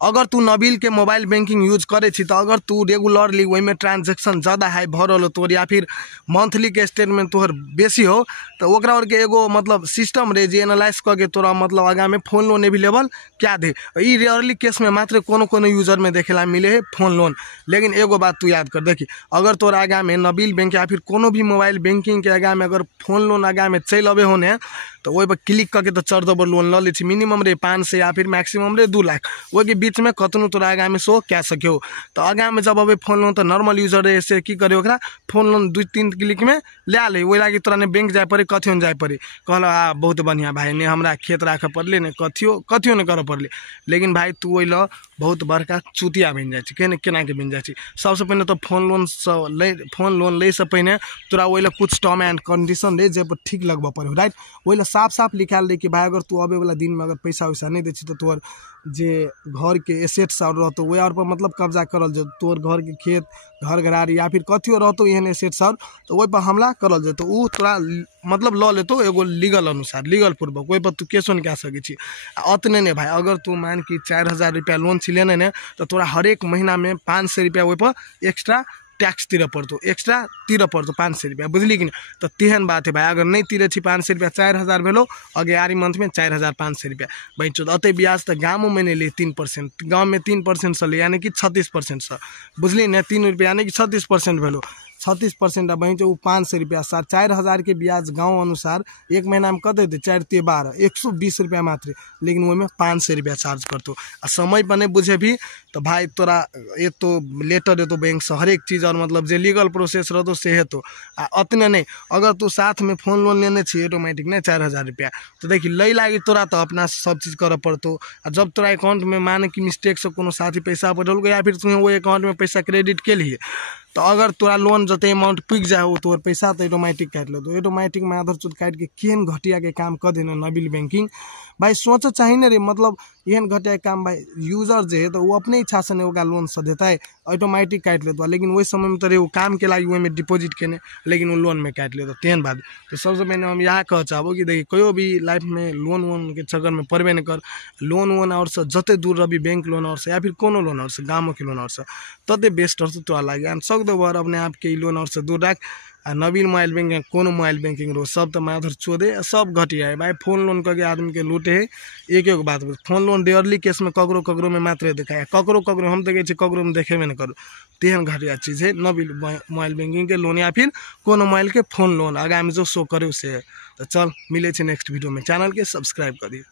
अगर तू नबील के मोबाइल बैंकिंग यूज करे छी तो अगर तू रेगुलरली वही में ट्रांजेक्शन ज़्यादा हाई भरल हो तोर या फिर मंथली के स्टेटमेंट तोहर बेसी हो तो ओकरा और के एगो मतलब सिस्टम रहे जे एनालाइज करके तोरा मतलब आगा में फोन लोन अवेलेबल क्या दे। ई रेयरली केस में मात्र कोनो यूजर में देखेला मिले है फोन लोन। लेकिन एगो बात तू याद कर देखी, अगर तोर आगा में नबील बैंक या फिर कोनो भी मोबाइल बैंकिंग के आगा में अगर फोन लोन आगा में चल अबे होने तो वही पर क्लिक करके तो चढ़ दब लोन ल ले मिनिमम रे 500 या फिर मैक्सिमम रे 2 लाख वो के बीच में कतनो तोरा आगा में शो क्या सको। तो आगा में जब अबे फोन लोन तो नॉर्मल यूजर रे से की करे ओकरा फोन लोन 2-3 क्लिक में ले ले वही लागी तोरा ने बैंक जाए पड़े कथियो जाए पड़े कहला आ बहुत बढ़िया भाई ने हमरा खेत राख पड़ले ने कथियो ने कर पड़ले। लेकिन भाई तू वही ल बहुत बड़का चुतिया बन जाए केना के बन जाए। सबसे पहले तो फोन लोन ले से पहले तोरा वही कुछ टर्म एंड कंडीशन रे जे पर ठीक लगब पड़े राइट। वही साफ लिखाल रहे कि भाई अगर तू आवे वाला दिन में अगर पैसा वैसा नहीं दे तो तोर जे घर के एसेट्स और रहतो वही और पर मतलब कब्जा करल जो तोर घर के खेत घर घरारी या फिर कथियो रहतो एहन एसेट्स और तो वही पर हमला करल जो तो उ तोरा मतलब ल लेतो एगो लीगल अनुसार लीगल पूर्वक वही पर तू केसो नहीं कह सके छी। अतने ने भाई अगर तू मान कि 4000 रुपया लोन छी लेने ने तो तोरा हर एक महीना में 500 रुपया वही पर एक्स्ट्रा टैक्स तीर पड़तो एक्स्ट्रा तीर पड़तो 500 रुपया बुझली कि नहीं। तो तेहन बात है भाई अगर नहीं तीरे छी 500 रुपया 4000 भेलो अगे मंथ में 4500 रुपया बहन चो अत ब्याज तो गाँव में नहीं ले 3% गाँव में 3% से ले यानी कि 36% से बुझली ने 3 रुपया यानी कि 36% भेलो 36% बहन चो 500 रुपया 4000 के ब्याज गाँव अनुसार एक महीना में कते थे 4-12 120 रुपया मात्र। लेकिन वो में 500 रुपया चार्ज करतो आ समय पर नहीं बुझे भी तो भाई तोरा ये तो लेटर देतो बैंक से हर एक चीज़ और मतलब जो लीगल प्रोसेस रहतो से हेतो। अतने नहीं अगर तू साथ में फोन लोन लेने छी ऑटोमेटिक नहीं 4000 रुपया तो देखी लई लागी तोरा तो अपना सब चीज़ कर पड़तो। जब तोरा अकाउंट में माने कि मिस्टेक से कोनो साथी पैसा पठल या फिर तुम्हें वो अकाउंट में पैसा क्रेडिट के लिए तो अगर तोरा लोन जते अमाउंट पिक जाए वो तोर पैसा तो ऑटोमेटिक काट ले तो ऑटोमेटिक में आधार चुत काट के केन घटिया के काम कर देने नबील बैंकिंग भाई सोच चाहिए ना रे मतलब एहन घटिया काम भाई यूजर जे है तो वो अपने इच्छा से नहीं लोन से देता है ऑटोमेटिक काट लेता। लेकिन वही समय में तो वो काम के लागी वही में डिपोजिट केने लेकिन वो लोन में काट लेता तेहन बात। तो सबसे पहले हम यहाँ कह चाहबो कि देखिए कोई भी लाइफ में लोन वोन के चक्कर में पड़बे नहीं कर लोन और से जते दूर रही बैंक लोन और से या फिर कोनो लोन और से गाँव के लोन और से तते बेस्ट और से तोरा लगे सकते बार अपने आप के लोन और से दूर रख। नबील मोबाइल बैंकिंग कोनो मोबाइल बैंकिंग रो सब तो माधर चोदे सब घटिया है भाई फोन लोन करके आदमी के लूटे है। एक बात फोन लोन डेयरली केस में ककरो में मात्र दिखाए ककरो हम देखे ककरो में देखे में नहीं करो तेहन घटिया चीज़ है नबील मोबाइल बैंकिंग के लोन या फिर कोनो मोबाइल के फोन लोन आगामी जो शो करे से। तो चल मिले नेक्स्ट वीडियो में चैनल के सब्सक्राइब करिए।